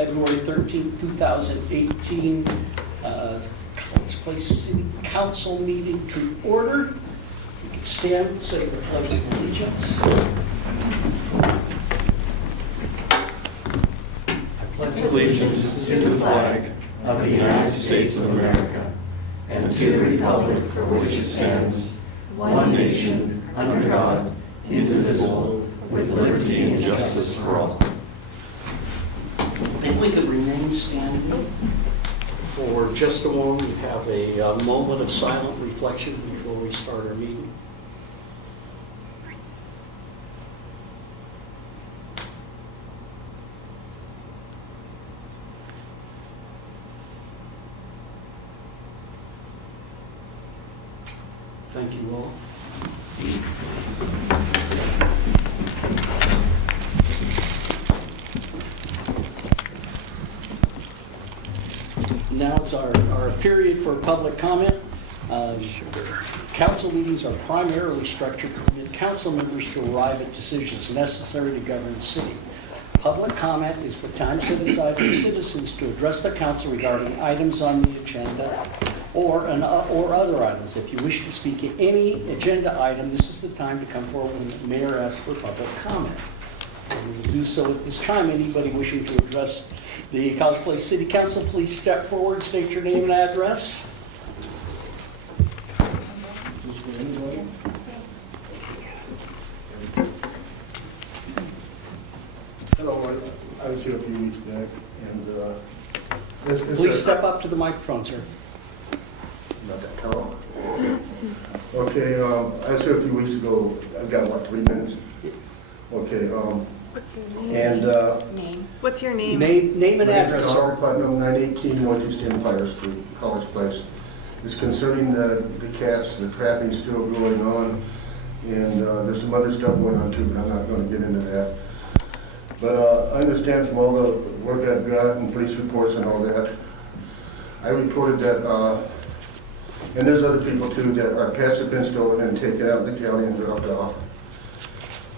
February 13, 2018, College Place City Council meeting to order. You can stand, say the Pledge of Allegiance. I pledge allegiance to the flag of the United States of America and to the republic for which it stands, one nation, under God, indivisible, with liberty and justice for all. If we could remain standing for just a moment, we have a moment of silent reflection before we start our meeting. Thank you all. Now it's our period for public comment. Council meetings are primarily structured to permit council members to arrive at decisions necessary to govern the city. Public comment is the time set aside for citizens to address the council regarding items on the agenda or other items. If you wish to speak at any agenda item, this is the time to come forward when the mayor asks for public comment. We will do so at this time. Anybody wishing to address the College Place City Council, please step forward, state your name and address. Hello, I was here a few weeks back, and Please step up to the microphone, sir. Not that tall. Okay, I was here a few weeks ago. I've got, what, 3 minutes? Okay, What's your name? and Name. What's your name? Name and address, Carl sir. Putnam, 918 Northeast Empire Street, College Place. It's concerning the cats, the trapping still going on, and there's some other stuff going on too, but I'm not going to get into that. But I understand from all the work I've got and police reports and all that, I reported that, and there's other people too, that our pets have been stolen and taken out in the county and dropped off.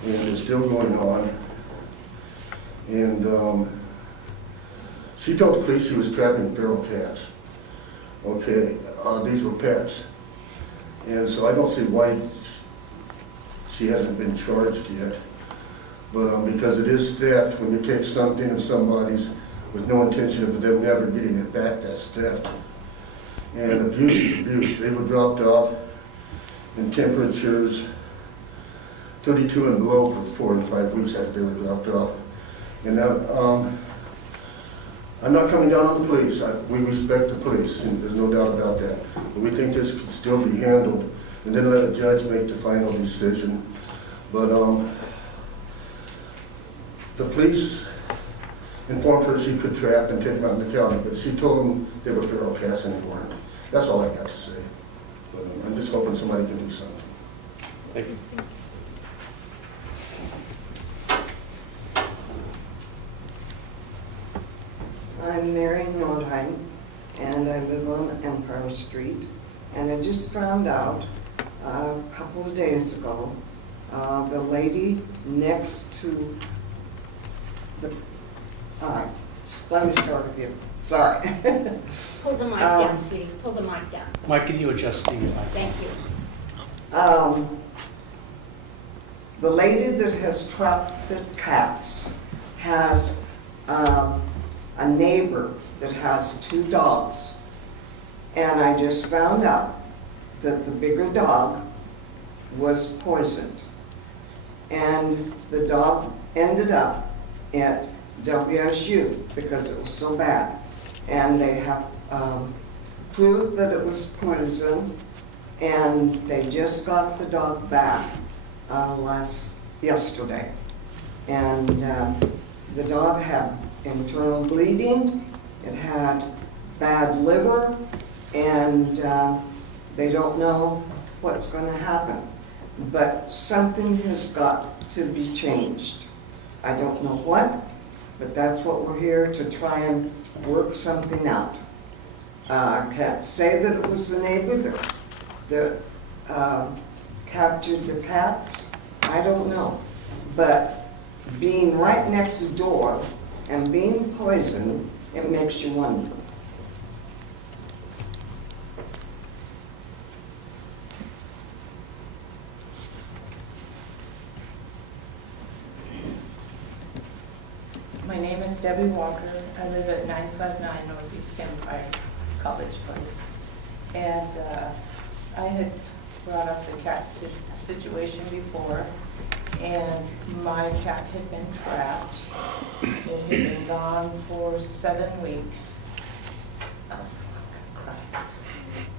And it's still going on. And she told the police she was trapping feral cats. Okay, these were pets. And so I don't see why she hasn't been charged yet. But because it is theft, when you take something of somebody's with no intention of them never getting it back, that's theft. And abuse is abuse. They were dropped off in temperatures 32 and below for 4 and 5 weeks after they were dropped off. And now, I'm not coming down on the police. We respect the police, and there's no doubt about that. But we think this could still be handled, and then let a judge make the final decision. But the police informed her she could trap and take them out in the county, but she told them they were feral cats and they weren't. That's all I got to say. But I'm just hoping somebody can do something. Thank you. I'm Mary Nordheim, and I live on Empire Street. And I just found out a couple of days ago, the lady next to the, let me start again, sorry. Pull the mic down, sweetie. Pull the mic down. Mike, can you adjust the mic? Thank you. The lady that has trapped the cats has a neighbor that has 2 dogs. And I just found out that the bigger dog was poisoned. And the dog ended up at WSU because it was so bad. And they have proved that it was poison, and they just got the dog back yesterday. And the dog had internal bleeding, it had bad liver, and they don't know what's going to happen. But something has got to be changed. I don't know what, but that's what we're here to try and work something out. I can't say that it was the neighbor that captured the cats. I don't know. But being right next door And being poison, it makes you wonder. My name is Debbie Walker. I live at 959 Northeast Empire College Place. And I had brought up the cat situation before, and my cat had been trapped. It had been gone for 7 weeks. Oh,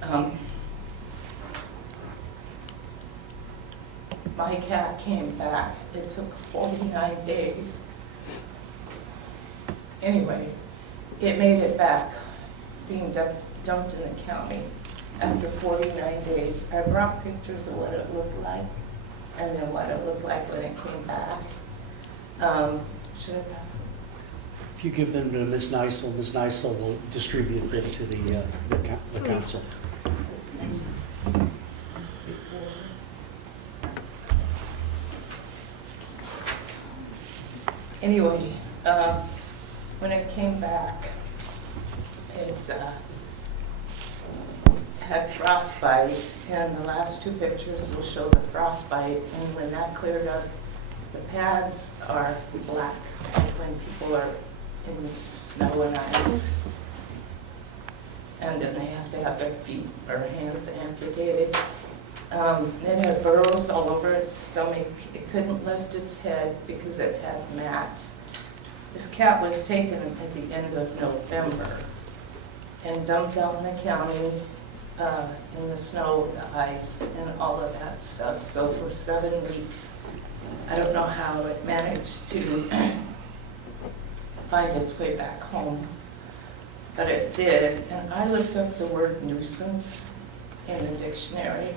I'm gonna cry. My cat came back. It took 49 days. Anyway, it made it back, being dumped in the county after 49 days. I brought pictures of what it looked like, and then what it looked like when it came back. Should I pass it? If you give them to Ms. Nisel will distribute it to the council. Anyway, when it came back, it's had frostbite, and the last 2 pictures will show the frostbite, and when that cleared up, the pads are black, like when people are in the snow and ice. And then they have to have their feet or hands amputated. It had burrows all over its stomach. It couldn't lift its head because it had mats. This cat was taken at the end of November and dumped out in the county in the snow, the ice, and all of that stuff. So for 7 weeks, I don't know how it managed to find its way back home, but it did. And I looked up the word nuisance in the dictionary,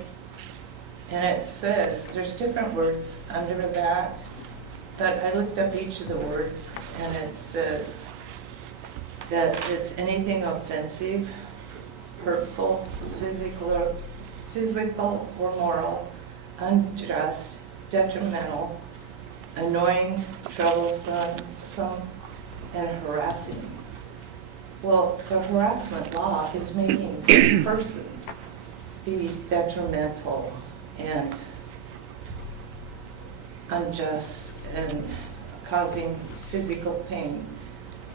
and it says there's different words under that, but I looked up each of the words, and it says that it's anything offensive, hurtful, physical or moral, unjust, detrimental, annoying, troublesome, and harassing. Well, the harassment law is making a person be detrimental and unjust and causing physical pain.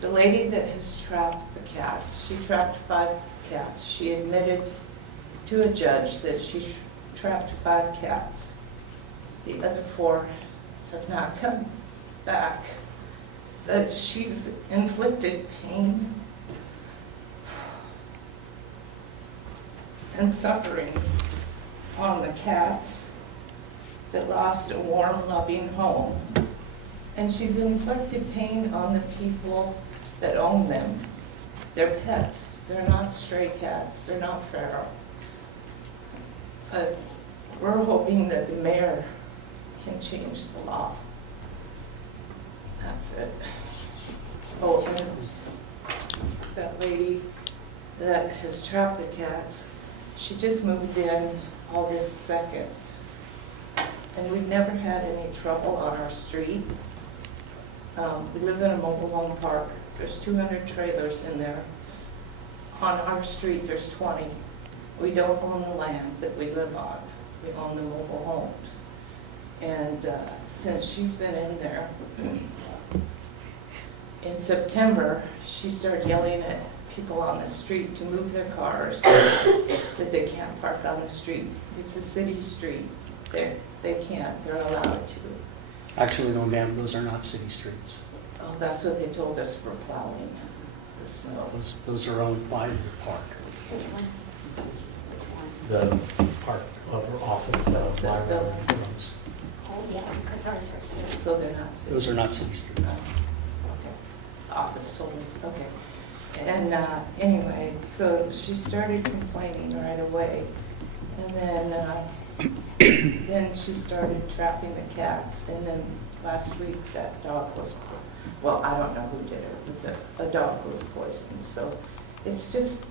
The lady that has trapped the cats, she trapped 5 cats. She admitted to a judge that she trapped 5 cats. The other 4 have not come back. That she's inflicted pain and suffering on the cats that lost a warm, loving home. And she's inflicted pain on the people that own them. They're pets. They're not stray cats. They're not feral. But we're hoping that the mayor can change the law. That's it. Oh, and that lady that has trapped the cats, she just moved in August 2nd. And we've never had any trouble on our street. We live in a mobile home park. There's 200 trailers in there. On our street, there's 20. We don't own the land that we live on. We own the mobile homes. And since she's been in there, in September, she started yelling at people on the street to move their cars, that they can't park on the street. It's a city street. They can't. They're allowed to. Actually, no, ma'am, those are not city streets. Oh, that's what they told us for plowing the snow. Those are owned by the park. Which one? The part of office Sunset library. building. Oh, yeah, because ours are city. So they're not city. Those are not city streets. Okay. The office told me, okay. And anyway, so she started complaining right away. And then she started trapping the cats. And then last week that dog was, well, I don't know who did it, but a dog was poisoned. So it's just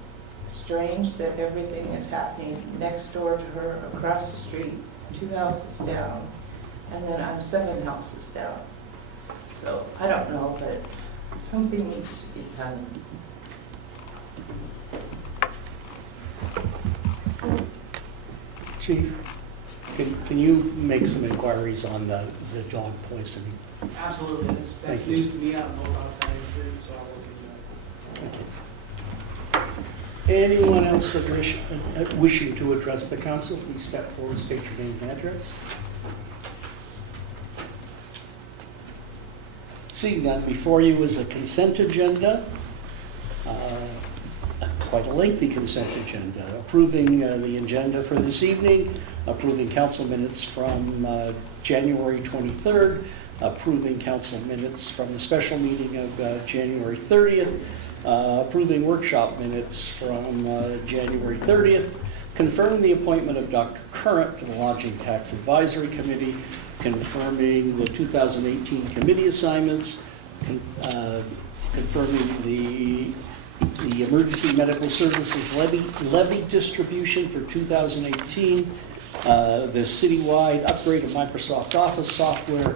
strange that everything is happening next door to her, across the street, 2 houses down. And then I'm 7 houses down. So I don't know, but Something needs to be done. Chief, can you make some inquiries on the dog poisoning? Absolutely, that's Thank you. news to me, I don't know about that incident, so I will do that. Thank you. Anyone else wishing to address the council, please step forward, state your name and address. Seeing none, before you is a consent agenda, quite a lengthy consent agenda, approving the agenda for this evening, approving council minutes from January 23rd, approving council minutes from the special meeting of January 30th, approving workshop minutes from January 30th, confirming the appointment of Dr. Current to the Lodging Tax Advisory Committee, confirming the 2018 committee assignments, confirming the emergency medical services levy distribution for 2018, the citywide upgrade of Microsoft Office software,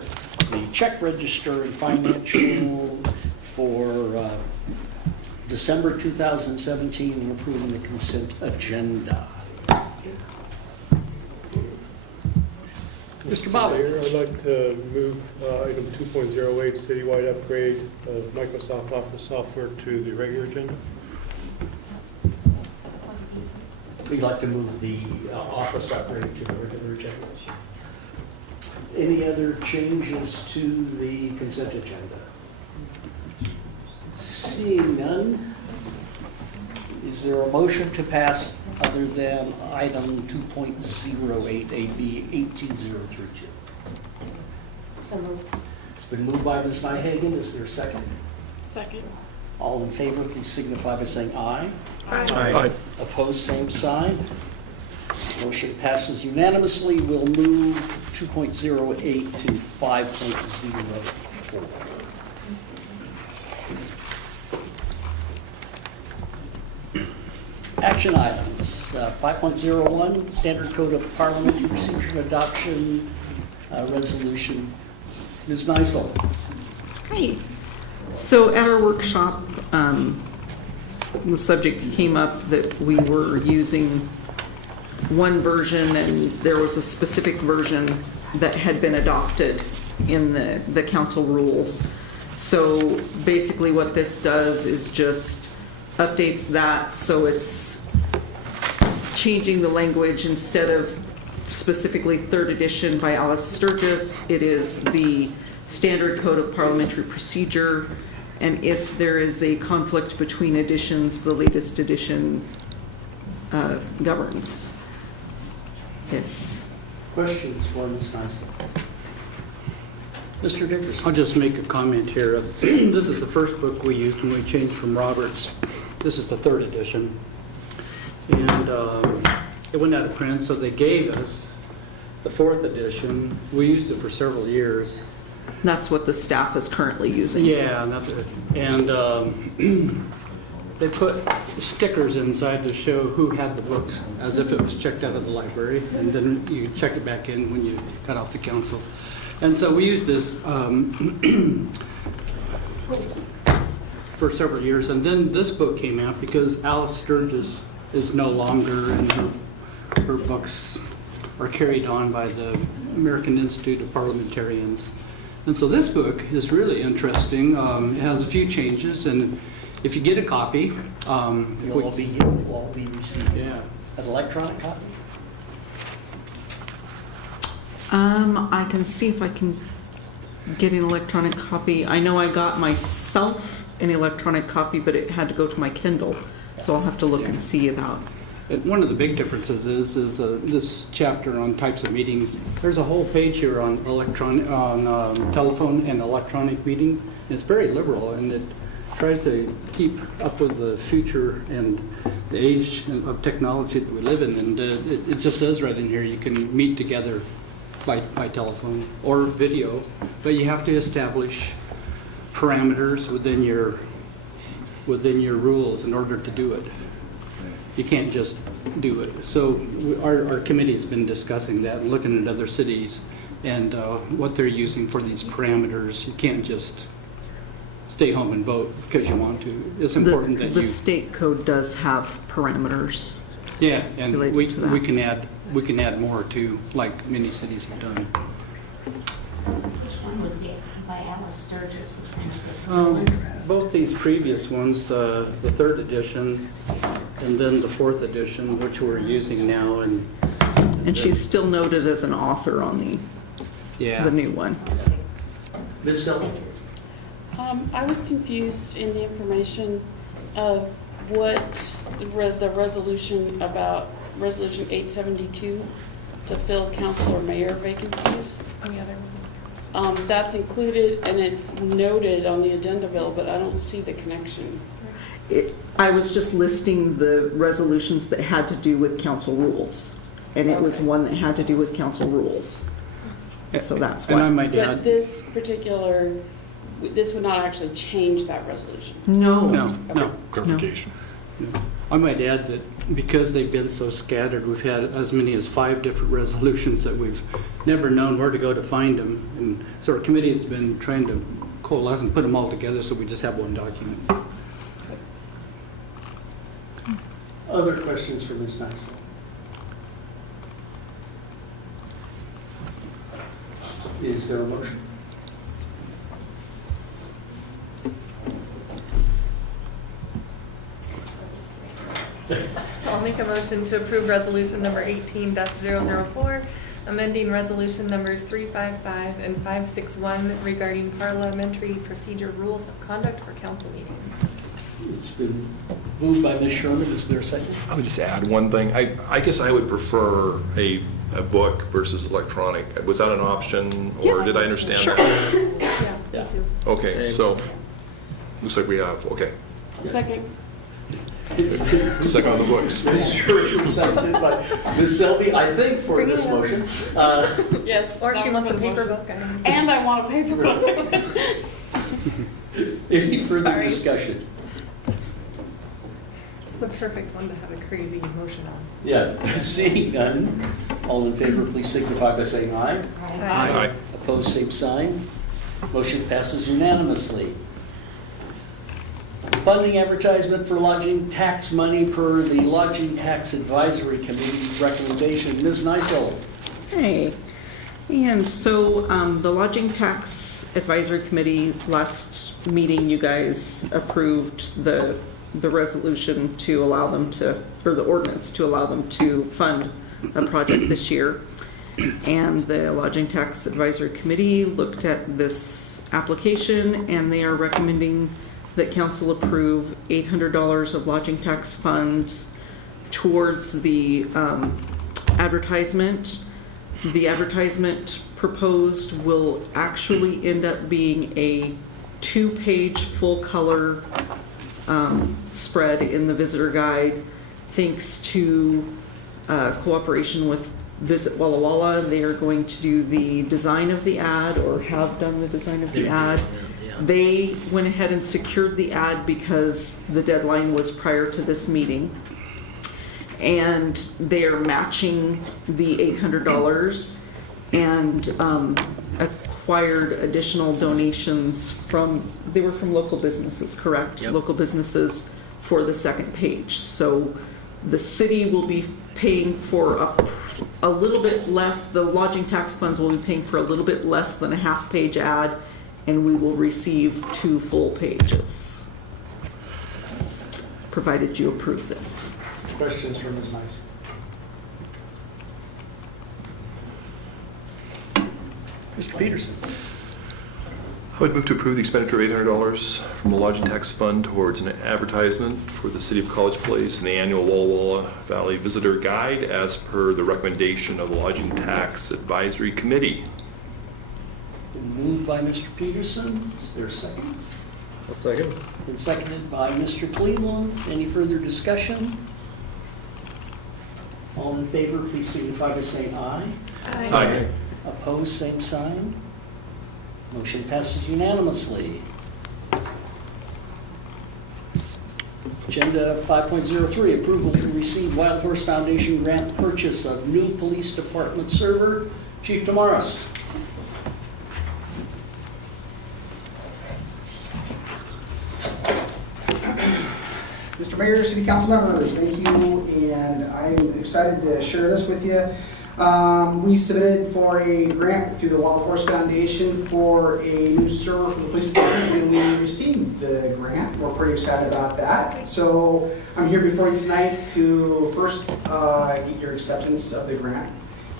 the check register and financial for December 2017, and approving the consent agenda. Mr. Bobbitt. Mayor, I'd like to move item 2.08, citywide upgrade of Microsoft Office software to the regular agenda. We'd like to move the office upgrade to the regular agenda. Any other changes to the consent agenda? Seeing none, is there a motion to pass other than item 2.08 AB 18032? So moved. It's been moved by Ms. Nyhagen. Is there a second? Second. All in favor, please signify by saying aye. Aye. Opposed, same sign. Motion passes unanimously. We'll move 2.08 to 5.04. Action items. 5.01, Standard Code of Parliamentary Procedure Adoption Resolution. Ms. Neisel. Hi. So at our workshop, the subject came up that we were using one version and there was a specific version that had been adopted in the council rules. So basically what this does is just updates that, so it's changing the language. Instead of specifically third edition by Alice Sturgis, it is the Standard Code of Parliamentary Procedure, and if there is a conflict between editions, the latest edition governs. Yes. Questions for Ms. Neisel? Mr. Dickerson. I'll just make a comment here. This is the first book we used when we changed from Roberts. This is the third edition. And it went out of print, so they gave us the fourth edition. We used it for several years. That's what the staff is currently using. Yeah, and that's it. And they put stickers inside to show who had the books, as if it was checked out of the library, and then you check it back in when you got off the council. And so we used this for several years, and then this book came out because Alice Sturgis is no longer, and her books are carried on by the American Institute of Parliamentarians. And so this book is really interesting. It has a few changes, and if you get a copy, You'll all be receiving yeah. an electronic copy? I can see if I can get an electronic copy. I know I got myself an electronic copy, but it had to go to my Kindle, so I'll have to look and see about. One of the big differences is this chapter on types of meetings. There's a whole page here on telephone and electronic meetings. It's very liberal, and it tries to keep up with the future and the age of technology that we live in. And it just says right in here you can meet together by telephone or video, but you have to establish parameters within your rules in order to do it. You can't just do it. So our committee has been discussing that and looking at other cities and what they're using for these parameters. You can't just stay home and vote because you want to. It's important that The you, state code does have parameters. yeah, and related to that. we can add more too, like many cities have done. Which one was the, by Alice Sturgis, which one was the? Both these previous ones, the third edition and then the fourth edition, which we're using now, And she's still noted as an author on yeah. the new one. Ms. Selby? I was confused in the information of what the resolution about, Resolution 872, to fill council or mayor vacancies. Oh, yeah, there That's included and it's noted on the agenda bill, but I don't see the connection. I was just listing the resolutions that had to do with council rules. And it was Okay. one that had to do with council rules. So that's And I why. might But add, this particular, this would not actually change that resolution. No. no. Clarification. I might add that because they've been so scattered, we've had as many as 5 different resolutions that we've never known where to go to find them. And so our committee has been trying to coalesce and put them all together so we just have one document. Other questions for Ms. Nyson? Is there a motion? I'll make a motion to approve resolution number 18-004, amending resolution numbers 355 and 561 regarding parliamentary procedure rules of conduct for council meetings. It's been moved by Ms. Sherman. Is there a second? I would just add one thing. I guess I would prefer a book versus electronic. Was that an option, or did I understand Sure. that? Yeah, Yeah. me too. Okay, Same. so, looks like we have, okay. Second. It's been Second on the books. Ms. Sherman, seconded by Ms. Selby, I think, for Bring it this up. motion. Yes. Or that she was wants a my paper motion. book. And I want a paper book. Any further Sorry. discussion? It's the perfect one to have a crazy emotion on. Yeah, seeing none, all in favor, please signify by saying aye. Aye. Opposed, same sign. Motion passes unanimously. Funding advertisement for lodging tax money per the Lodging Tax Advisory Committee's recommendation. Ms. Nysel. Hey. And so the Lodging Tax Advisory Committee, last meeting, you guys approved the resolution to allow them to, or the ordinance to allow them to fund a project this year. And the Lodging Tax Advisory Committee looked at this application and they are recommending that council approve $800 of lodging tax funds towards the advertisement. The advertisement proposed will actually end up being a 2-page full-color spread in the visitor guide, thanks to cooperation with Visit Walla Walla. They are going to do the design of the ad, or have done the design of the ad. They went ahead and secured the ad because the deadline was prior to this meeting. And they are matching the $800 and acquired additional donations from, they were from local businesses, correct? Yep. Local businesses for the second page. So the city will be paying for a little bit less, the lodging tax funds will be paying for a little bit less than a half-page ad, and we will receive 2 full pages, provided you approve this. Questions for Ms. Nyson? Mr. Peterson. I would move to approve the expenditure of $800 from the lodging tax fund towards an advertisement for the City of College Place and the annual Walla Walla Valley Visitor Guide as per the recommendation of the Lodging Tax Advisory Committee. Moved by Mr. Peterson. Is there a second? A second. And seconded by Mr. Cleveland. Any further discussion? All in favor, please signify by saying aye. Aye. Opposed, same sign. Motion passes unanimously. Agenda 5.03, approval to receive Wild Horse Foundation grant purchase of new police department server. Chief Damaris. Mr. Mayor, City Council members, thank you, and I'm excited to share this with you. We submitted for a grant through the Wild Horse Foundation for a new server for the police department, and we received the grant. We're pretty excited about that. So I'm here before you tonight to first get your acceptance of the grant,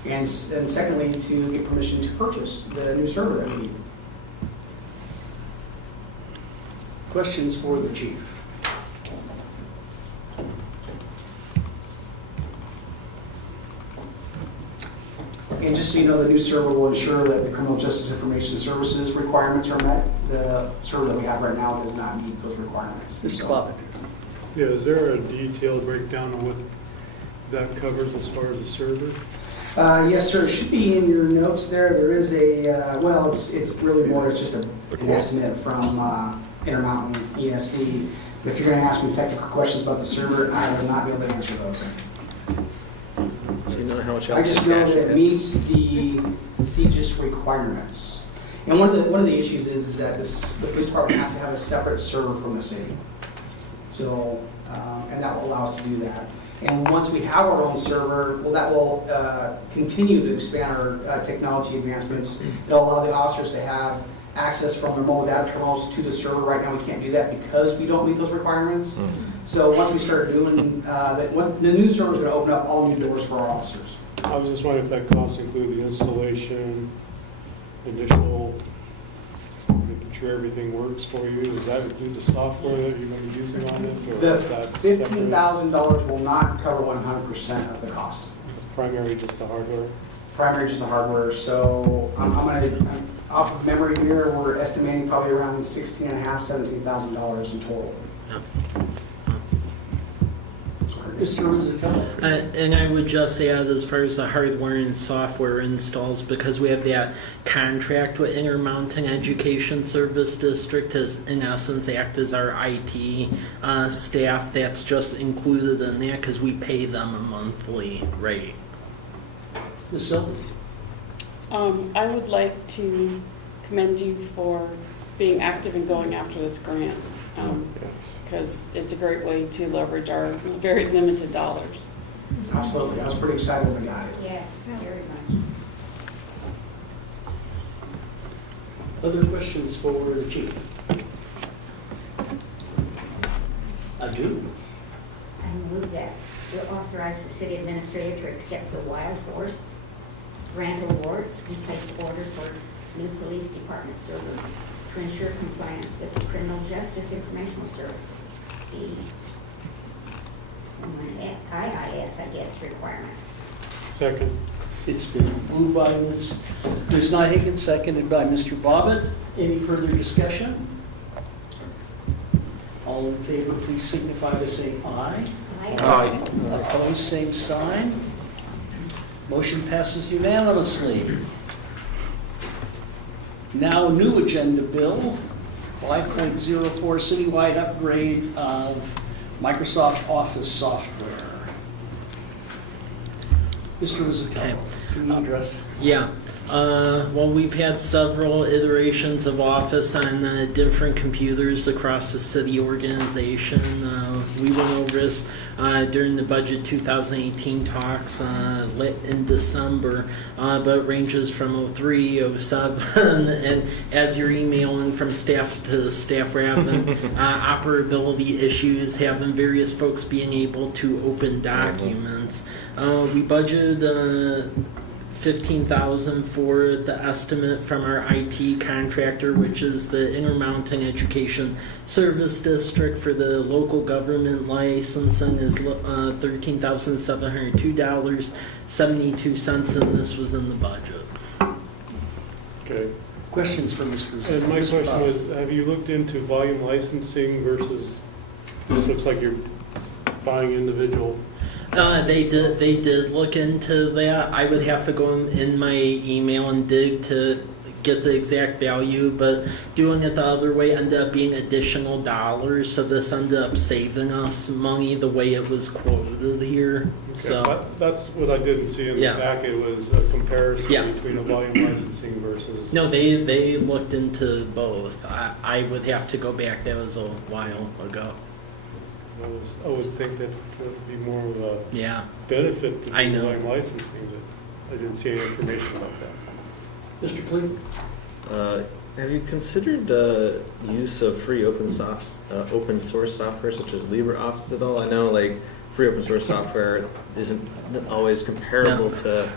and secondly, to get permission to purchase the new server that we need. Questions for the chief? And just so you know, the new server will ensure that the criminal justice information services requirements are met. The server that we have right now does not meet those requirements. Mr. Bobbitt? Yeah, is there a detailed breakdown of what that covers as far as the server? Yes, sir. It should be in your notes there. There is a, well, it's really more, it's just an estimate from Intermountain ESD. If you're going to ask me technical questions about the server, I will not be able to answer those. Do you know how much? I just know that it meets the CGIS requirements. And one of the issues is that the police department has to have a separate server from the city. So, and that will allow us to do that. And once we have our own server, well, that will continue to expand our technology advancements. It'll allow the officers to have access from their mobile data terminals to the server. Right now, we can't do that because we don't meet those requirements. So once we start doing that, the new server is going to open up all new doors for our officers. I was just wondering if that cost include the installation, additional, making sure everything works for you. Does that include the software that you're going to be using on it? Or The is that separate? $15,000 will not cover 100% of the cost. Primarily just the hardware? Primary just the hardware. So I'm off of memory here, we're estimating probably around $16,500, $17,000 in total. Mr. Roosevelt? And I would just add, as far as the hardware and software installs, because we have that contract with Intermountain Education Service District, as in essence act as our IT staff. That's just included in that because we pay them a monthly rate. Ms. Silva? I would like to commend you for being active in going after this grant, because it's a great way to leverage our very limited dollars. Absolutely. I was pretty excited when we got it. Yes, very much. Other questions for the chief? I do. I move that to authorize the city administrator to accept the Wild Horse grant award and place order for new police department server to ensure compliance with the criminal justice informational services, IIS, I guess, requirements. Second. It's been moved by Ms. Nyhagen, seconded by Mr. Bobbitt. Any further discussion? All in favor, please signify by saying aye. Aye. Opposed, same sign. Motion passes unanimously. Now, new agenda bill, 5.04, citywide upgrade of Microsoft Office software. Mr. Rizzuto, can you address? Yeah. Well, we've had several iterations of Office on different computers across the city organization. We went over this during the budget 2018 talks in December, but it ranges from 03, 07, and as you're emailing from staff to staff, we're having operability issues, having various folks being able to open documents. We budgeted $15,000 for the estimate from our IT contractor, which is the Intermountain Education Service District. For the local government licensing is $13,702.72, and this was in the budget. Okay. Questions for Mr. Rizzuto? And my question was, have you looked into volume licensing versus, this looks like you're buying individual? They did look into that. I would have to go in my email and dig to get the exact value, but doing it the other way ended up being additional dollars, so this ended up saving us money the way it was quoted here. Okay. So That's what I didn't see in the packet, was a comparison between a volume licensing versus... No, they looked into both. I would have to go back. That was a while ago. I would think that it would be more of a Yeah, benefit to I do know. line licensing, but I didn't see any information about that. Mr. Cleve? Have you considered the use of free open source software such as LibreOffice at all? I know like free open source software isn't always comparable to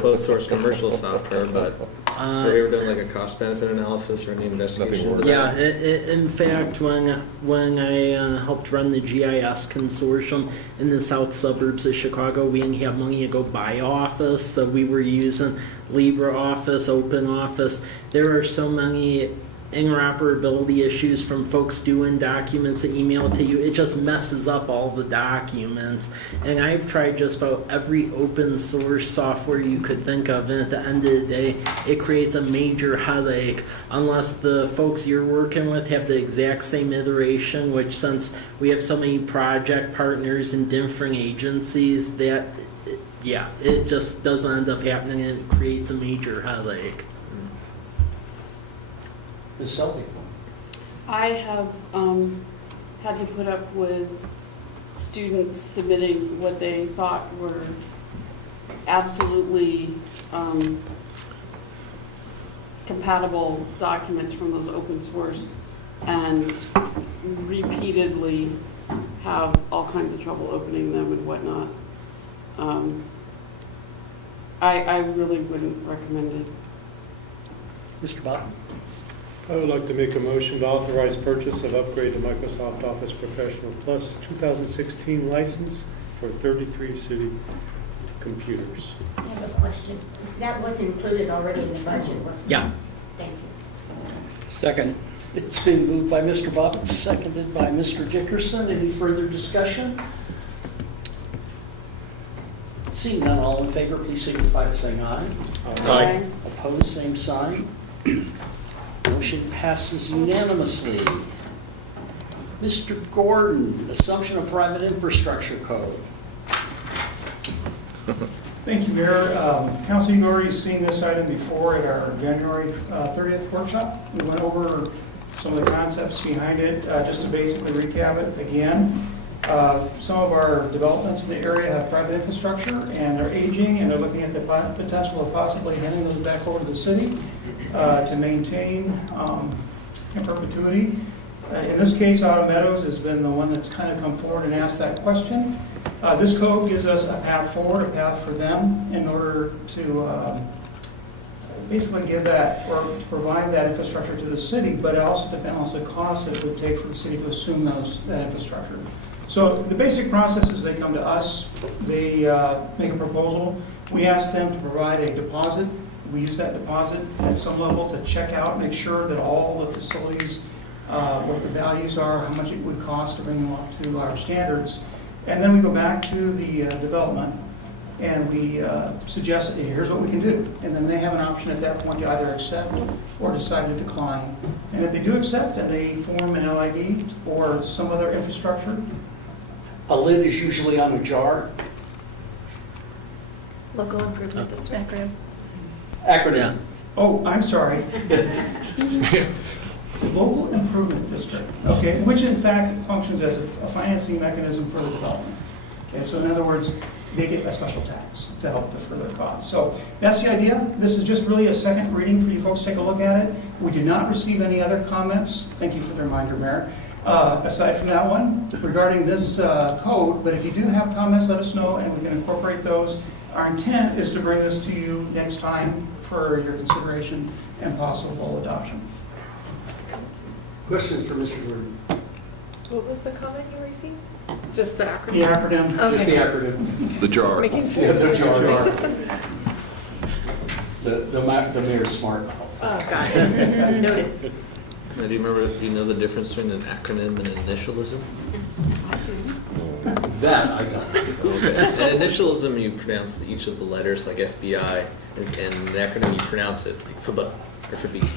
closed source commercial software, but have you ever done like a cost benefit analysis or any investigation into that? Yeah, in fact, when I helped run the GIS consortium in the south suburbs of Chicago, we didn't have money to go buy Office, so we were using LibreOffice, OpenOffice. There are so many interoperability issues from folks doing documents that email to you. It just messes up all the documents. And I've tried just about every open source software you could think of, and at the end of the day, it creates a major headache unless the folks you're working with have the exact same iteration, which since we have so many project partners in different agencies, that, yeah, it just doesn't end up happening and it creates a major headache. Ms. Selby? I have had to put up with students submitting what they thought were absolutely compatible documents from those open source, and repeatedly have all kinds of trouble opening them and whatnot. I really wouldn't recommend it. Mr. Bottom? I would like to make a motion to authorize purchase of upgrade to Microsoft Office Professional Plus 2016 license for 33 city computers. I have a question. That was included already in the budget, wasn't it? Yeah. Thank you. Second. It's been moved by Mr. Bobbitt, seconded by Mr. Dickerson. Any further discussion? Seeing none, all in favor, please signify by saying aye. Aye. Opposed, same sign. Motion passes unanimously. Mr. Gordon, assumption of private infrastructure code. Thank you, Mayor. Council, you've already seen this item before at our January 30th workshop. We went over some of the concepts behind it. Just to basically recap it again, some of our developments in the area have private infrastructure and they're aging, and they're looking at the potential of possibly handing those back over to the city to maintain in perpetuity. In this case, Autumn Meadows has been the one that's kind of come forward and asked that question. This code gives us a path forward, a path for them in order to basically give that or provide that infrastructure to the city, but it also depends on the cost that it would take for the city to assume that infrastructure. So the basic process is they come to us, they make a proposal, we ask them to provide a deposit. We use that deposit at some level to check out, make sure that all the facilities, what the values are, how much it would cost to bring them up to our standards. And then we go back to the development and we suggest that here's what we can do. And then they have an option at that point to either accept or decide to decline. And if they do accept, then they form an LID or some other infrastructure. A lid is usually on a jar. Local Improvement District. Acronym. Acronym. Oh, I'm sorry. Local Improvement District, okay, which in fact functions as a financing mechanism for the development. Okay, so in other words, they get a special tax to help defer their costs. So that's the idea. This is just really a second reading for you folks to take a look at it. We did not receive any other comments. Thank you for the reminder, Mayor. Aside from that one, regarding this code, but if you do have comments, let us know and we can incorporate those. Our intent is to bring this to you next time for your consideration and possible adoption. Questions for Mr. Gordon? What was the comment you received? Just the acronym? The acronym. Okay. Just the acronym. The jar. Making sure. Yeah, the jar. The mayor's smart. Oh, got it. Noted. Now, do you know the difference between an acronym and initialism? That I got. Okay. An initialism, you pronounce each of the letters like FBI, and an acronym, you pronounce it like FBA or FB.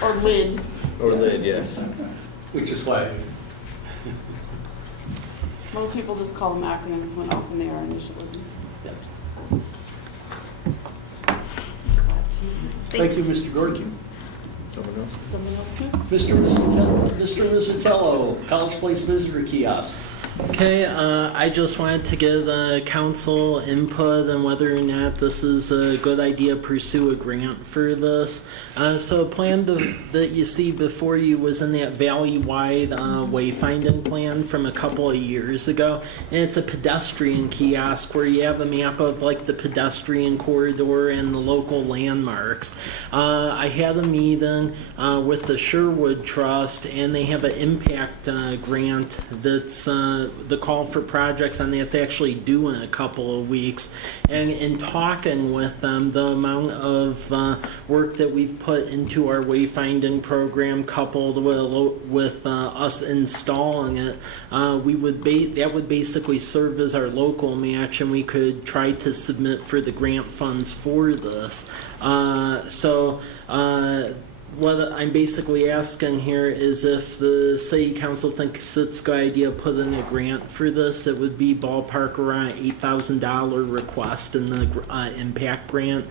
Or lid. Or lid, yes. Which is why. Most people just call them acronyms when often they are initialisms. Thank you, Mr. Gordon. Someone else? Someone else next? Mr. Rizzatello, College Place Visitor Kiosk. Okay, I just wanted to give council input on whether or not this is a good idea to pursue a grant for this. So a plan that you see before you was in that valley-wide wayfinding plan from a couple of years ago. And it's a pedestrian kiosk where you have a map of like the pedestrian corridor and the local landmarks. I had a meeting with the Sherwood Trust, and they have an impact grant that's the call for projects on that's actually due in a couple of weeks. And in talking with them, the amount of work that we've put into our wayfinding program, coupled with us installing it, that would basically serve as our local match, and we could try to submit for the grant funds for this. What I'm basically asking here is if the city council thinks it's a good idea to put in a grant for this. It would be ballpark around $8,000 request in the impact grant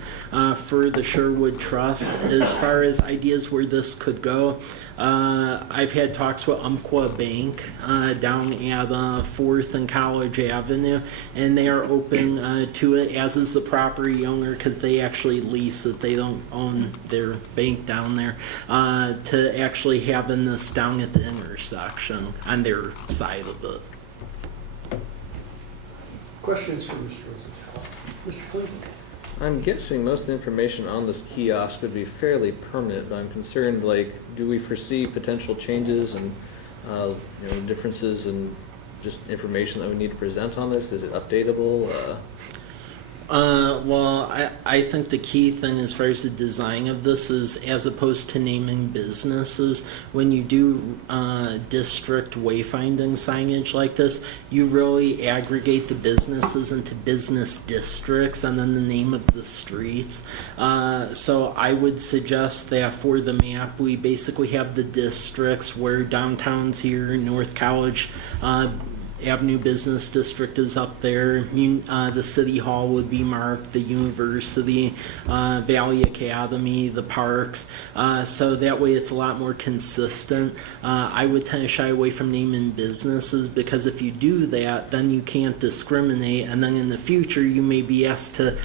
for the Sherwood Trust. As far as ideas where this could go, I've had talks with Umpqua Bank down at 4th and College Avenue, and they are open to it, as is the property owner, because they actually lease it. They don't own their bank down there, to actually having this down at the intersection on their side of it. Questions for Mr. Rosenthal? Mr. Cleveland? I'm guessing most of the information on this kiosk would be fairly permanent, but I'm concerned, like, do we foresee potential changes and differences in just information that we need to present on this? Is it updatable? Well, I think the key thing as far as the design of this is, as opposed to naming businesses, when you do district wayfinding signage like this, you really aggregate the businesses into business districts and then the name of the streets. So I would suggest that for the map, we basically have the districts where downtown's here, North College Avenue Business District is up there. The City Hall would be marked, the University, Valley Academy, the parks. So that way it's a lot more consistent. I would tend to shy away from naming businesses, because if you do that, then you can't discriminate, and then in the future you may be asked to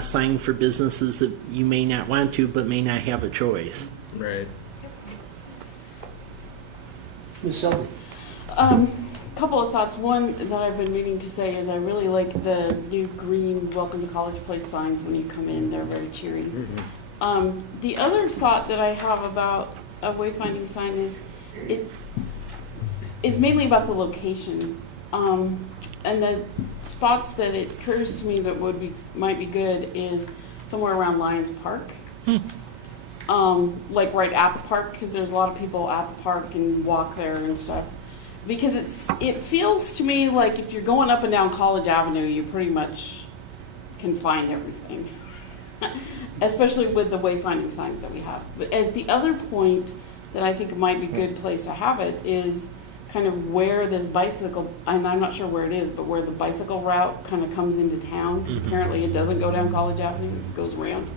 sign for businesses that you may not want to but may not have a choice. Right. Ms. Selby? Couple of thoughts. One that I've been meaning to say is I really like the new green Welcome to College Place signs when you come in. They're very cheery. Mm-hmm. The other thought that I have about a wayfinding sign is it is mainly about the location. And the spots that it occurs to me that might be good is somewhere around Lions Park. Like right at the park, because there's a lot of people at the park and walk there and stuff. Because it feels to me like if you're going up and down College Avenue, you pretty much can find everything, especially with the wayfinding signs that we have. But and the other point that I think might be a good place to have it is kind of where this bicycle, and I'm not sure where it is, but where the bicycle route kind of comes into town. Because apparently it doesn't go down College Avenue, it goes around.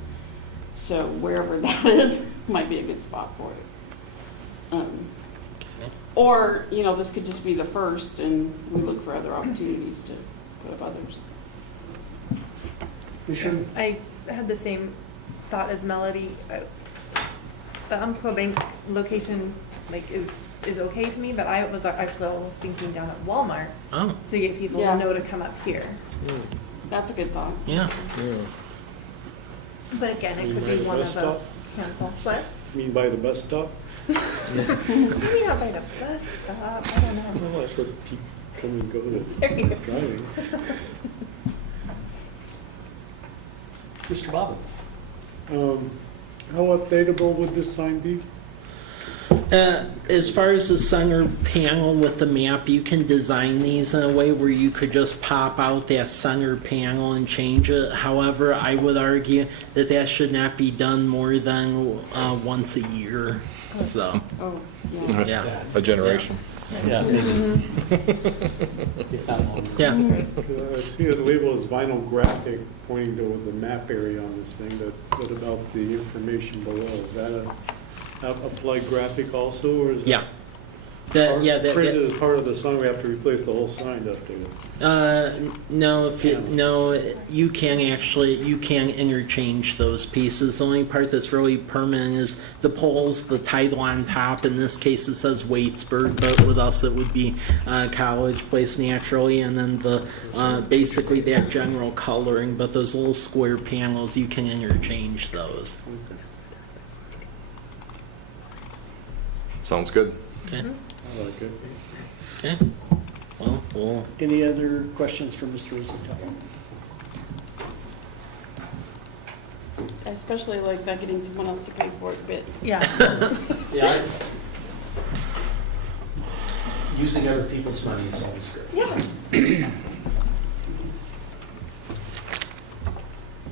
So wherever that is might be a good spot for it. Or, this could just be the first, and we look for other opportunities to put up others. I had the same thought as Melody. The Umpqua Bank location, is okay to me, but I was thinking down at Walmart. Oh. So you get people to know to come up here. That's a good thought. Yeah. But again, it could be one of a handful. What? You mean by the bus stop? Maybe not by the bus stop. I don't know. Well, that's where people come and go to There you go. driving. Mr. Bob? How updatable would this sign be? As far as the center panel with the map, you can design these in a way where you could just pop out that center panel and change it. However, I would argue that should not be done more than once a year. So, yeah. A generation. Yeah. Yeah. I see it labeled as vinyl graphic, pointing to the map area on this thing, but what about the information below? Is that a applied graphic also, or is Yeah. Printed as part of the sign, we have to replace the whole sign to update it. No, you can interchange those pieces. The only part that's really permanent is the poles, the title on top. In this case, it says Waitsburg, but with us, it would be College Place naturally, and then the basically that general coloring. But those little square panels, you can interchange those. Sounds good. Okay. I like it. Okay. Well, Any other questions for Mr. Rizzatello? I especially like that getting someone else to pay for it, but Yeah. Yeah. Using other people's money is always great. yeah.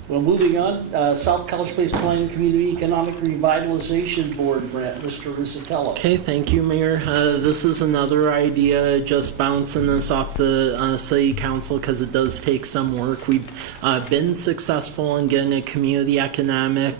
Well, moving on, South College Place Planning Community Economic Revitalization Board, Brent, Mr. Rizzatello. okay, thank you, Mayor. This is another idea, just bouncing this off the City Council because it does take some work. We've been successful in getting a Community Economic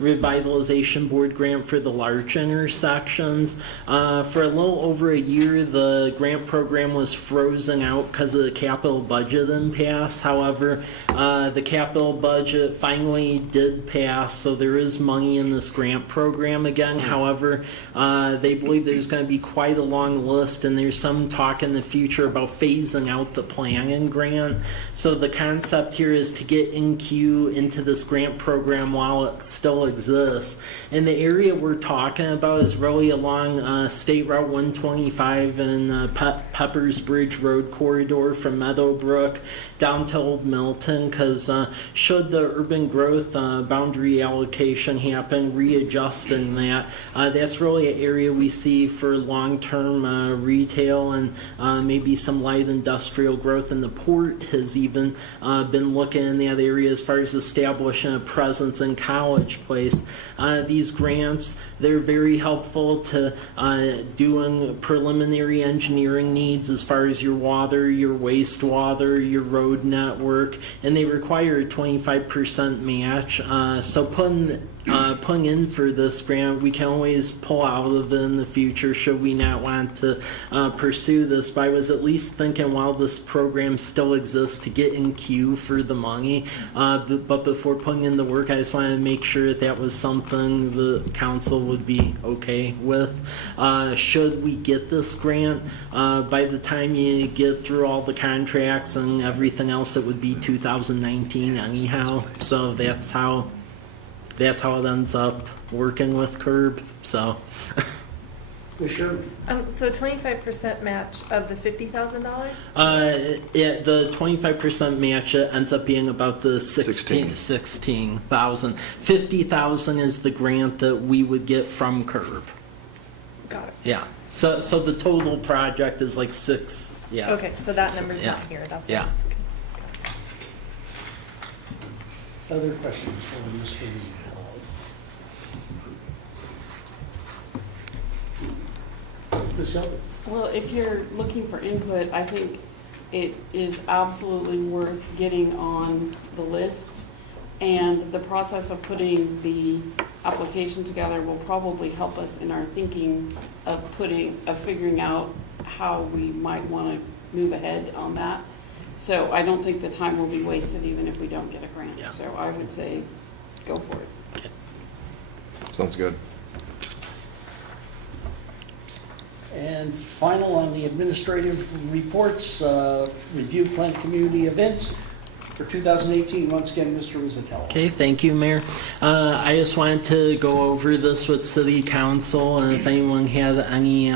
Revitalization Board grant for the large intersections. For a little over a year, the grant program was frozen out because of the capital budget impasse. However, the capital budget finally did pass, so there is money in this grant program again. However, they believe there's going to be quite a long list, and there's some talk in the future about phasing out the planning grant. So the concept here is to get in queue into this grant program while it still exists. And the area we're talking about is really along State Route 125 and Peppers Bridge Road corridor from Meadowbrook down to Old Milton, because should the urban growth boundary allocation happen, readjusting that, that's really an area we see for long-term retail and maybe some light industrial growth. And the port has even been looking in that area as far as establishing a presence in College Place. These grants, they're very helpful to doing preliminary engineering needs as far as your water, your wastewater, your road network, and they require a 25% match. So putting in for this grant, we can always pull out of it in the future should we not want to pursue this. But I was at least thinking while this program still exists to get in queue for the money. But before putting in the work, I just wanted to make sure that that was something the council would be okay with. Should we get this grant, by the time you get through all the contracts and everything else, it would be 2019 anyhow. So that's how it ends up working with CURB. So. Sure. So 25% match of the $50,000? The 25% match ends up being about the 16,000. 50,000 is the grant that we would get from CURB. Got it. Yeah. So the total project is like 6. Yeah. Okay, so that number's not here. That's what I was Other questions for Mr. Rizzatello? Ms. Silver? Well, if you're looking for input, I think it is absolutely worth getting on the list. And the process of putting the application together will probably help us in our thinking of figuring out how we might want to move ahead on that. So I don't think the time will be wasted even if we don't get a grant. Yeah. So I would say go for it. Okay. Sounds good. And final on the administrative reports, review planned community events for 2018. Once again, Mr. Rizzatello. Okay, thank you, Mayor. I just wanted to go over this with City Council, and if anyone had any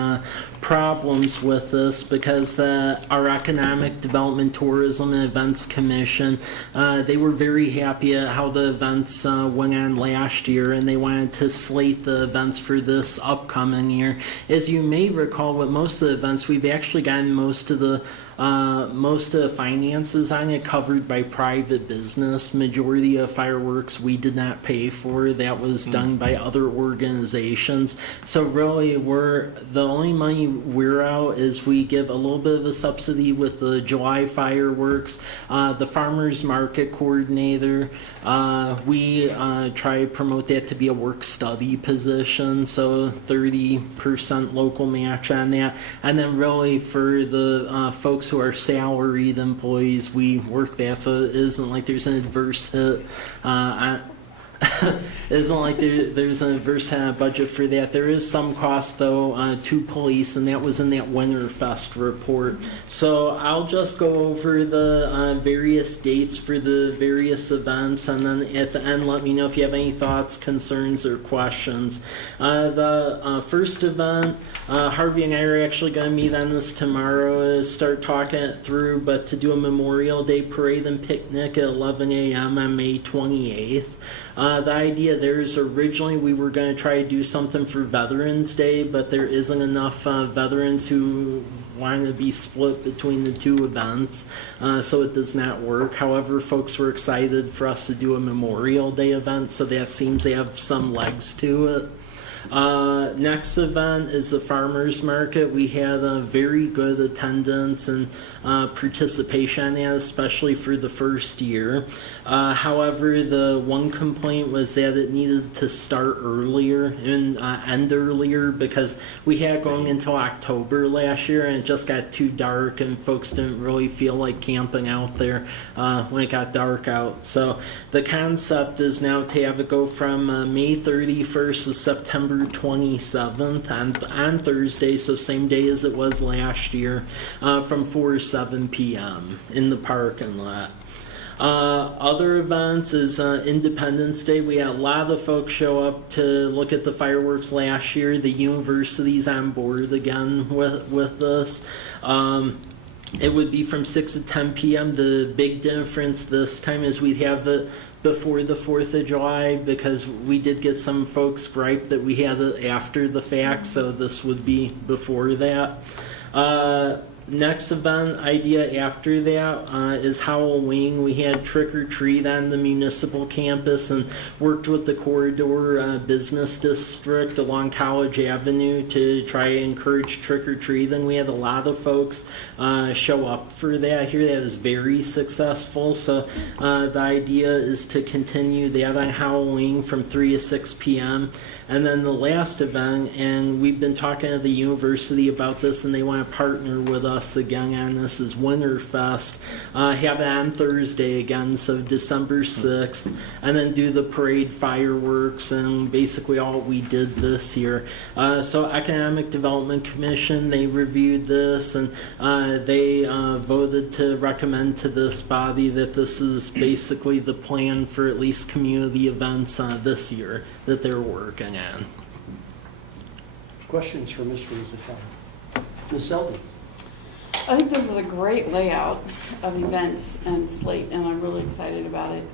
problems with this, because our Economic Development, Tourism, and Events Commission, they were very happy at how the events went on last year, and they wanted to slate the events for this upcoming year. As you may recall, with most of the events, we've actually gotten most of the finances on it covered by private business. Majority of fireworks we did not pay for. That was done by other organizations. So really, the only money we're out is we give a little bit of a subsidy with the July fireworks. The farmers market coordinator, we try to promote that to be a work-study position, so 30% local match on that. And then really for the folks who are salaried employees, we work that so it isn't like there's an adverse hit it isn't like there's an adverse budget for that. There is some cost, though, to police, and that was in that Winterfest report. So I'll just go over the various dates for the various events, and then at the end, let me know if you have any thoughts, concerns, or questions. The first event, Harvey and I are actually going to meet on this tomorrow to start talking it through, but to do a Memorial Day parade and picnic at 11 a.m. on May 28th. The idea there is originally we were going to try to do something for Veterans Day, but there isn't enough veterans who want to be split between the two events, so it does not work. However, folks were excited for us to do a Memorial Day event, so that seems to have some legs to it. Next event is the farmers market. We had a very good attendance and participation on that, especially for the first year. However, the one complaint was that it needed to start earlier and end earlier because we had going until October last year and it just got too dark and folks didn't really feel like camping out there when it got dark out. So the concept is now to have it go from May 31st to September 27th on Thursday, so same day as it was last year, from 4 to 7 p.m. in the parking lot. Other events is Independence Day. We had a lot of folks show up to look at the fireworks last year. The university's on board again with this. It would be from 6 to 10 p.m. The big difference this time is we'd have it before the 4th of July because we did get some folks gripe that we had it after the fact, so this would be before that. Next event idea after that is Halloween. We had trick or treat on the municipal campus and worked with the Corridor Business District along College Avenue to try to encourage trick or treating. We had a lot of folks show up for that here. That was very successful. So the idea is to continue that on Halloween from 3 to 6 p.m. And then the last event, and we've been talking to the university about this and they want to partner with us again on this, is Winterfest. Have it on Thursday again, so December 6th, and then do the parade fireworks and basically all we did this year. So Economic Development Commission, they reviewed this and they voted to recommend to this body that this is basically the plan for at least community events this year that they're working on. Questions for Mr. Isafel? Ms. Selby? I think this is a great layout of events and slate, and I'm really excited about it.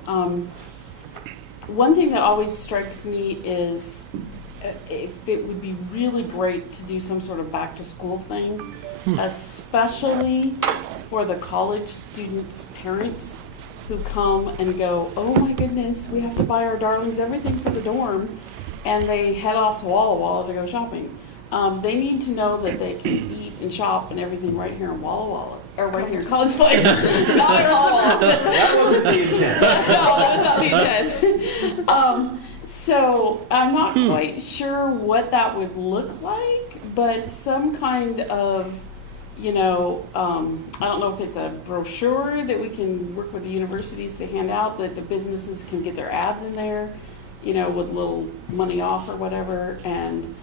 One thing that always strikes me is if it would be really great to do some sort of back-to-school thing, especially for the college students' parents who come and go, oh my goodness, we have to buy our darlings everything for the dorm, and they head off to Walla Walla to go shopping. They need to know that they can eat and shop and everything right here in Walla Walla, or right here in College Place. Not in Walla Walla. That wasn't the intent. No, that was not the intent. So I'm not quite sure what that would look like, but some kind of, I don't know if it's a brochure that we can work with the universities to hand out that the businesses can get their ads in there, with little money off or whatever. And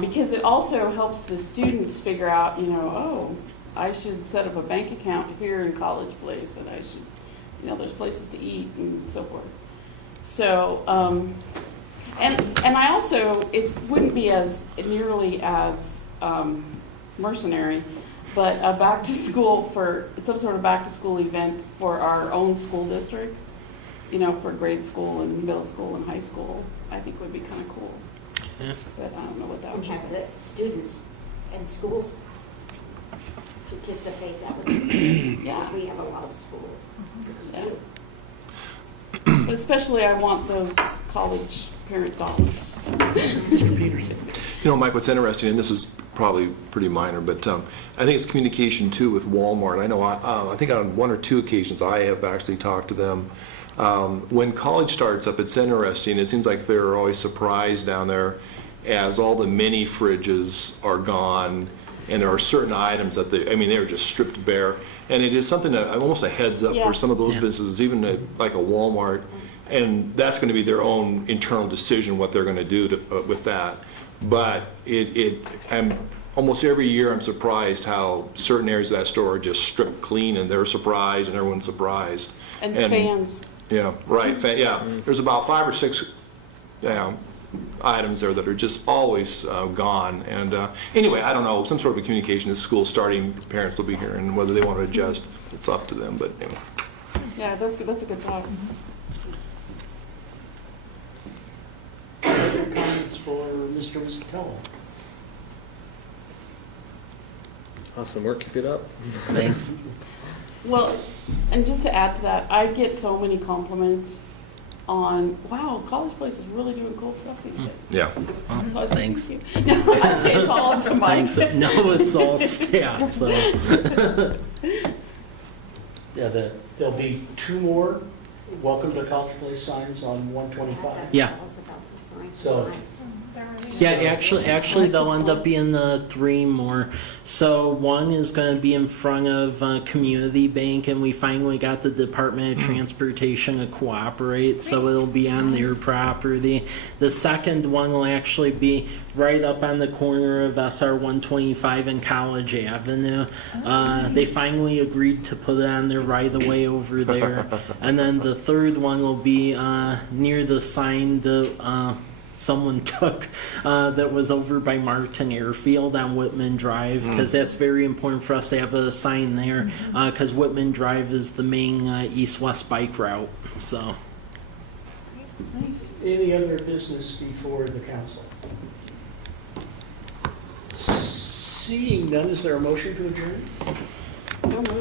because it also helps the students figure out, oh, I should set up a bank account here in College Place, and I should, there's places to eat and so forth. So, and I also, it wouldn't be as nearly as mercenary, but a back to school some sort of back to school event for our own school districts, for grade school and middle school and high school, I think would be kind of cool. Yeah. But I don't know what that would And be. have the students and schools participate, that would be, Yeah. we have a lot of schools. Yeah. But especially I want those college parent dollars. Mr. Peterson? Mike, what's interesting, and this is probably pretty minor, but I think it's communication too with Walmart. I know, I think on 1 or 2 occasions I have actually talked to them. When college starts up, it's interesting. It seems like they're always surprised down there as all the mini fridges are gone, and there are certain items that they're just stripped bare. And it is something that almost a heads up for some of those businesses, even like a Walmart. And that's going to be their own internal decision what they're going to do with that. But almost every year I'm surprised how certain areas of that store are just stripped clean, and they're surprised, and everyone's surprised. And fans. Yeah, right. There's about 5 or 6 items there that are just always gone. And anyway, I don't know, some sort of a communication. This school's starting, parents will be here, and whether they want to adjust, it's up to them. But anyway. Yeah, that's a good thought. Other comments for Mr. Vitello? Awesome work, keep it up. Thanks. Well, and just to add to that, I get so many compliments on, wow, College Place is really doing cool stuff these days. Yeah. So I say, Thanks. thank you. No, I say it's all up to Mike. Thanks. No, it's all staff, so. Yeah, there'll be 2 more Welcome to College Place signs on 125. Yeah. Tell us about their signs. So- Yeah, actually, they'll end up being 3 more. So one is going to be in front of Community Bank, and we finally got the Department of Transportation to cooperate, so it'll be on their property. The second one will actually be right up on the corner of SR 125 and College Avenue. They finally agreed to put it on their right-of-way over there. And then the third one will be near the sign that someone took that was over by Martin Airfield on Whitman Drive, because that's very important for us to have a sign there, because Whitman Drive is the main east-west bike route. So, Any other business before the council? Seeing none, is there a motion to adjourn? So moved.